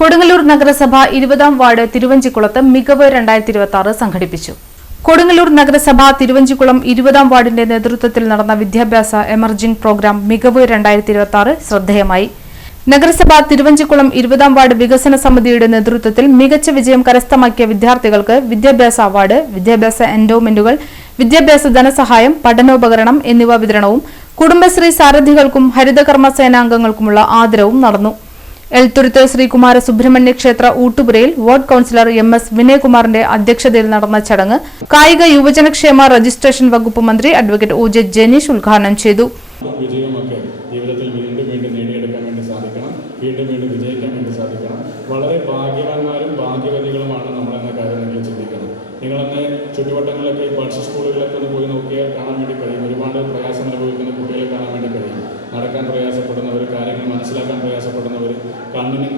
കൊടുങ്ങല്ലൂർ നഗരസഭ 20-ാം വാർഡ് തിരുവഞ്ചിക്കുളത്ത് മികവ് 2026 സംഘടിപ്പിച്ചു. കൊടുങ്ങല്ലൂർ നഗരസഭ തിരുവഞ്ചിക്കുളം 20-ാം വാർഡിന്റെ നേതൃത്വത്തിൽ നടന്ന വിദ്യാഭ്യാസ എമർജിംഗ് പ്രോഗ്രാം മികവ് 2026 ശ്രദ്ധേയമായി. നഗരസഭ തിരുവഞ്ചിക്കുളം 20-ാം വാർഡ് വികസന സമിതിയുടെ നേതൃത്വത്തിൽ മികച്ച വിജയം കരസ്ഥമാക്കിയ വിദ്യാർത്ഥികൾക്ക് വിദ്യാഭ്യാസ അവാർഡ്, വിദ്യാഭ്യാസ എൻഡോമെന്റുകൾ, വിദ്യാഭ്യാസ ധനസഹായം, പഠനോപകരണം എന്നിവ വിതരണവും കുടുംബശ്രീ സാരഥികൾക്കും ഹരിതകർമ്മ സേനാംഗങ്ങൾക്കുമുള്ള ആദരവും നടന്നു. എൽത്തുരുത്ത് ശ്രീകുമാര സുബ്രഹ്മണ്യ ക്ഷേത്ര ഊട്ടുപുരയിൽ വാർഡ് കൌൺസിലർ MS വിനയകുമാറിന്റെ അധ്യക്ഷതയിൽ നടന്ന ചടങ്ങ് കായിക യുവജനക്ഷേമ രജിസ്ട്രേഷൻ വകുപ്പ് മന്ത്രി അഡ്വക്കേറ്റ് OJ ജനീഷ് ഉദ്ഘാടനം ചെയ്തു. വളരെ ഭാഗ്യവാന്മാരും ഭാഗ്യവതികളുമാണ് നമ്മളെന്ന കാര്യം നിങ്ങൾ ചിന്തിക്കണം. നിങ്ങളെന്നെ ചുറ്റുവട്ടങ്ങളിലൊക്കെ പാഠ്യ സ്കൂളുകളിലൊക്കെ ഒന്ന് പോയി നോക്കിയാൽ കാണാൻ വേണ്ടി കഴിയും. ഒരുപാട് പ്രയാസം അനുഭവിക്കുന്ന കുട്ടികളെ കാണാൻ വേണ്ടി കഴിയും. നടക്കാൻ പ്രയാസപ്പെടുന്നവർ, കാര്യങ്ങൾ മനസ്സിലാക്കാൻ പ്രയാസപ്പെടുന്നവർ, കണ്ണിനും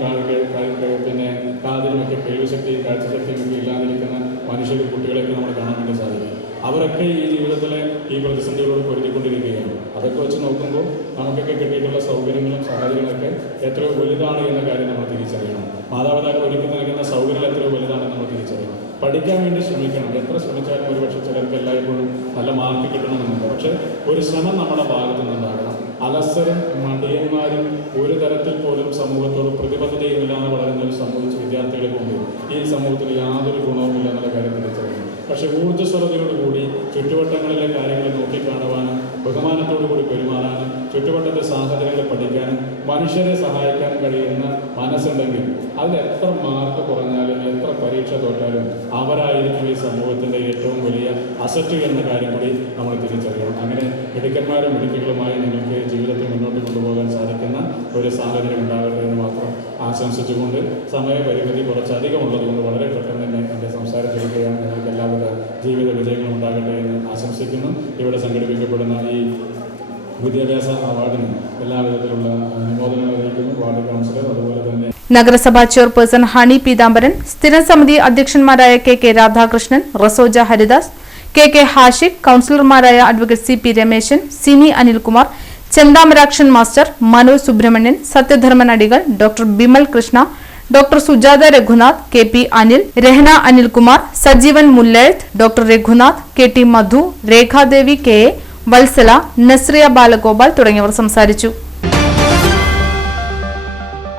പിന്നെ കാതിനുമൊക്കെ കേൾവിശക്തിയും കാഴ്ചശക്തിയും ഒക്കെ ഇല്ലാതിരിക്കുന്ന മനുഷ്യരും കുട്ടികളെയൊക്കെ നമ്മൾ കാണാൻ വേണ്ടി സാധിക്കും. അവരൊക്കെ ഈ ജീവിതത്തിലെ ഈ പ്രതിസന്ധികളോട് പൊരുതിക്കൊണ്ടിരിക്കുകയാണ്. അതൊക്കെ വെച്ച് നോക്കുമ്പോൾ നമുക്കൊക്കെ കിട്ടിയിട്ടുള്ള സൗകര്യങ്ങളും സാഹചര്യങ്ങളൊക്കെ എത്രയോ വലുതാണ് എന്ന കാര്യം നമ്മൾ തിരിച്ചറിയണം. മാതാപിതാക്കൾ ഒരുക്കി നൽകുന്ന സൗകര്യങ്ങൾ എത്രയോ വലുതാണെന്ന് നമ്മൾ തിരിച്ചറിയണം. പഠിക്കാൻ വേണ്ടി ശ്രമിക്കണം. എത്ര ശ്രമിച്ചാലും ഒരുപക്ഷെ ചിലർക്ക് എല്ലായ്പ്പോഴും നല്ല മാർക്ക് കിട്ടണമെന്നുണ്ട്. പക്ഷേ ഒരു ശ്രമം നമ്മുടെ ഭാഗത്തു നിന്നുണ്ടാകണം. അലസരും മടിയന്മാരും ഒരു തരത്തിൽ പോലും സമൂഹത്തോട് പ്രതിബദ്ധതയില്ലാതെ വളരുന്ന ഒരു വിദ്യാർത്ഥികളെ കൊണ്ട് ഈ സമൂഹത്തിൽ യാതൊരു ഗുണവുമില്ല എന്നുള്ള കാര്യം തിരിച്ചറിയണം. പക്ഷെ ഊർജ്ജസ്വലതയോടുകൂടി ചുറ്റുവട്ടങ്ങളിലെ കാര്യങ്ങൾ നോക്കിക്കാണുവാനും ബഹുമാനത്തോടുകൂടി പെരുമാറാനും ചുറ്റുവട്ടത്തെ സാഹചര്യങ്ങൾ പഠിക്കാനും മനുഷ്യരെ സഹായിക്കാനും കഴിയുന്ന മനസ്സുണ്ടെങ്കിൽ അതിൽ എത്ര മാർക്ക് കുറഞ്ഞാലും എത്ര പരീക്ഷ തോറ്റാലും അവരായിരിക്കും ഈ സമൂഹത്തിൻ്റെ ഏറ്റവും വലിയ അസറ്റ് എന്ന കാര്യം കൂടി നമ്മൾ തിരിച്ചറിയണം. അങ്ങനെ മിടുക്കന്മാരും മിടുക്കികളുമായി നിങ്ങൾക്ക് ജീവിതത്തിൽ മുന്നോട്ട് കൊണ്ടുപോകാൻ സാധിക്കുന്ന ഒരു സാഹചര്യം ഉണ്ടാകട്ടെ എന്ന് മാത്രം ആശംസിച്ചുകൊണ്ട് സമയപരിമിതി കുറച്ചധികം ഉള്ളതുകൊണ്ട് വളരെ പെട്ടെന്ന് തന്നെ എൻ്റെ സംസാരം ചെയ്യുകയാണ്. നിങ്ങൾക്ക് എല്ലാവിധ ജീവിത വിജയങ്ങളും ഉണ്ടാകട്ടെ എന്ന് ആശംസിക്കുന്നു. ഇവിടെ സംഘടിപ്പിക്കപ്പെടുന്ന ഈ വിദ്യാഭ്യാസ അവാർഡിന് എല്ലാവിധത്തിലുള്ള അനുമോദനങ്ങൾ അറിയിക്കുന്നു. വാർഡ് കൗൺസിലർ അതുപോലെ തന്നെ നഗരസഭാ ചെയർപേഴ്സൺ ഹണി പീതാംബരൻ, സ്ഥിരം സമിതി അധ്യക്ഷന്മാരായ KK രാധാകൃഷ്ണൻ, റസോജ ഹരിദാസ്, KK ഹാഷിഖ്, കൌൺസിലർമാരായ advocate CP Rameshan, Sini Anilkumar, Chenthamarakshan master, Manoj Subrahmanian, Sathyadharman Adikal, doctor Bimal Krishna, doctor Sujatha Raghunath, KP Anil, Rehana Anilkumar, Sajeevan Mullayath, doctor Raghunath, KT Madhu, Rekhadevi KA, Vatsala, Nasriya Balagopal തുടങ്ങിയവർ സംസാരിച്ചു.